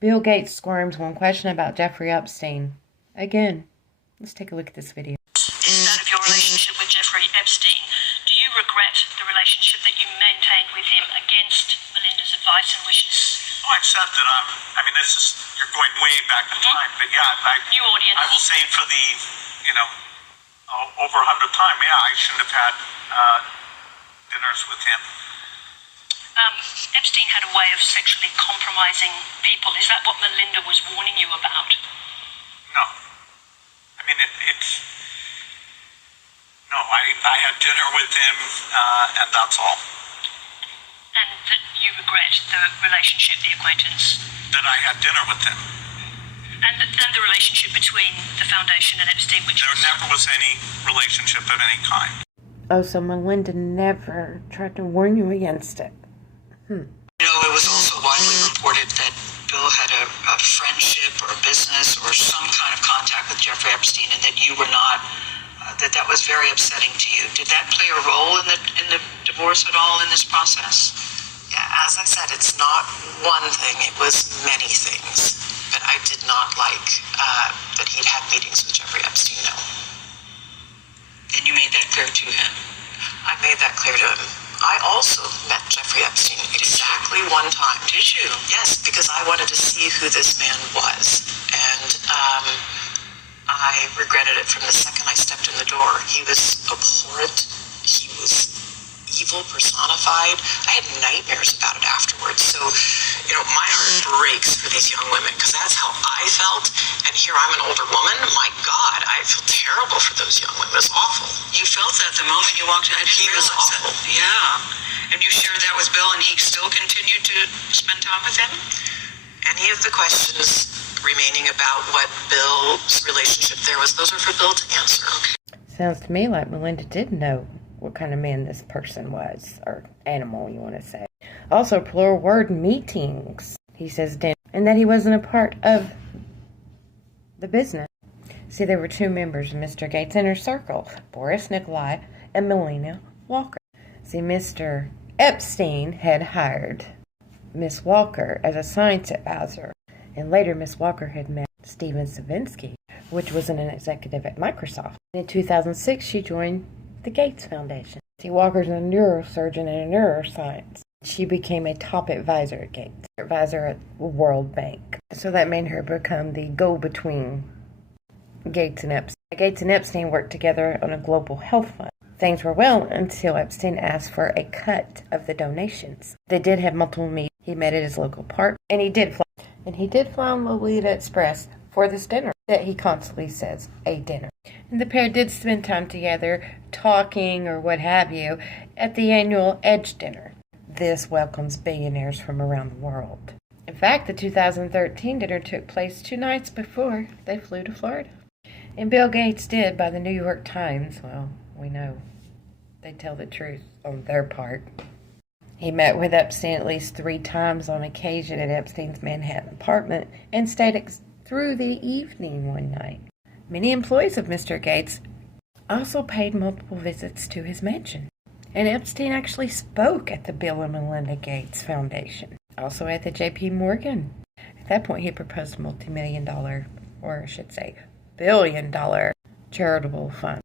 Bill Gates squirms when questioned about Jeffrey Epstein. Again, let's take a look at this video. That of your relationship with Jeffrey Epstein. Do you regret the relationship that you maintained with him against Melinda's advice and wishes? Well, I've said that you're going way back in time, but yeah, New audience. I will say for the, over 100th time, I shouldn't have had dinners with him. Epstein had a way of sexually compromising people. Is that what Melinda was warning you about? No. I mean, no, I had dinner with him, and that's all. And that you regret the relationship, the acquaintance? That I had dinner with him. And the relationship between the Foundation and Epstein, which there never was any relationship of any kind. Oh, so Melinda never tried to warn you against it. It was also widely reported that Bill had a friendship or a business or some kind of contact with Jeffrey Epstein, and that you were not, that was very upsetting to you. Did that play a role in the divorce at all in this process? Yeah, as I said, it's not one thing, it was many things. But I did not like that he'd had meetings with Jeffrey Epstein, no. And you made that clear to him? I made that clear to him. I also met Jeffrey Epstein exactly one time. Did you? Yes, because I wanted to see who this man was. And I regretted it from the second I stepped in the door. He was abhorrent. He was evil personified. I had nightmares about it afterwards. So, my heart breaks for these young women because that's how I felt. And here I'm an older woman. My God, I feel terrible for those young women. It's awful. You felt that the moment you walked in. I didn't realize that. Yeah. And you shared that with Bill, and he still continued to spend time with him? Any of the questions remaining about what Bill's relationship there was, those are for Bill to answer. Okay. Sounds to me like Melinda did know what kind of man this person was, or animal, you want to say. Also, plural word, meetings. He says dinner, and that he wasn't a part of the business. See, there were two members of Mr. Gates' inner circle, Boris Nikolai and Melina Walker. See, Mr. Epstein had hired Miss Walker as a science advisor, and later Miss Walker had met Steven Savinsky, which was an executive at Microsoft. In 2006, she joined the Gates Foundation. See, Walker's a neurosurgeon and a neuroscience. She became a top advisor at Gates, advisor at World Bank. So that made her become the go-between Gates and Epstein. Gates and Epstein worked together on a global health fund. Things were well until Epstein asked for a cut of the donations. They did have multiple meetings. He met at his local park, and he did fly on Lolita Express for this dinner that he constantly says, a dinner. And the pair did spend time together, talking or what have you, at the annual Edge dinner. This welcomes billionaires from around the world. In fact, the 2013 dinner took place 2 nights before they flew to Florida. And Bill Gates did, by the New York Times, well, we know they tell the truth on their part. He met with Epstein at least 3 times on occasion at Epstein's Manhattan apartment and stayed through the evening one night. Many employees of Mr. Gates also paid multiple visits to his mansion. And Epstein actually spoke at the Bill and Melinda Gates Foundation, also at the J.P. Morgan. At that point, he proposed a multi-million-dollar, or I should say, billion-dollar charitable fund.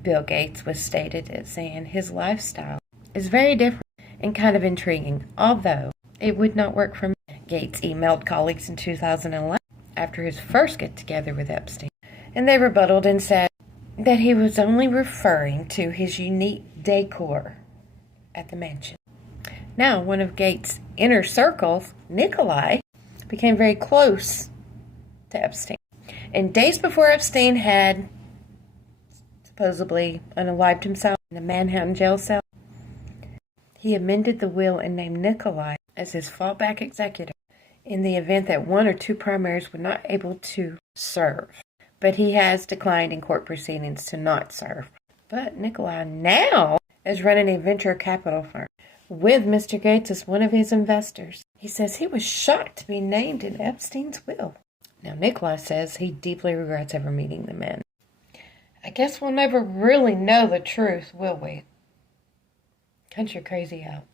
Bill Gates was stated as saying his lifestyle is very different and kind of intriguing, although it would not work for me. Gates emailed colleagues in 2011 after his first get-together with Epstein, and they rebutted and said that he was only referring to his unique decor at the mansion. Now, one of Gates' inner circles, Nikolai, became very close to Epstein. And days before Epstein had supposedly unalived himself in the Manhattan jail cell, he amended the will and named Nikolai as his fallback executor in the event that 1 or 2 primaries were not able to serve. But he has declined in court proceedings to not serve. But Nikolai now is running a venture capital firm with Mr. Gates as one of his investors. He says he was shocked to be named in Epstein's will. Now, Nikolai says he deeply regrets ever meeting the man. I guess we'll never really know the truth, will we? Country Crazy out.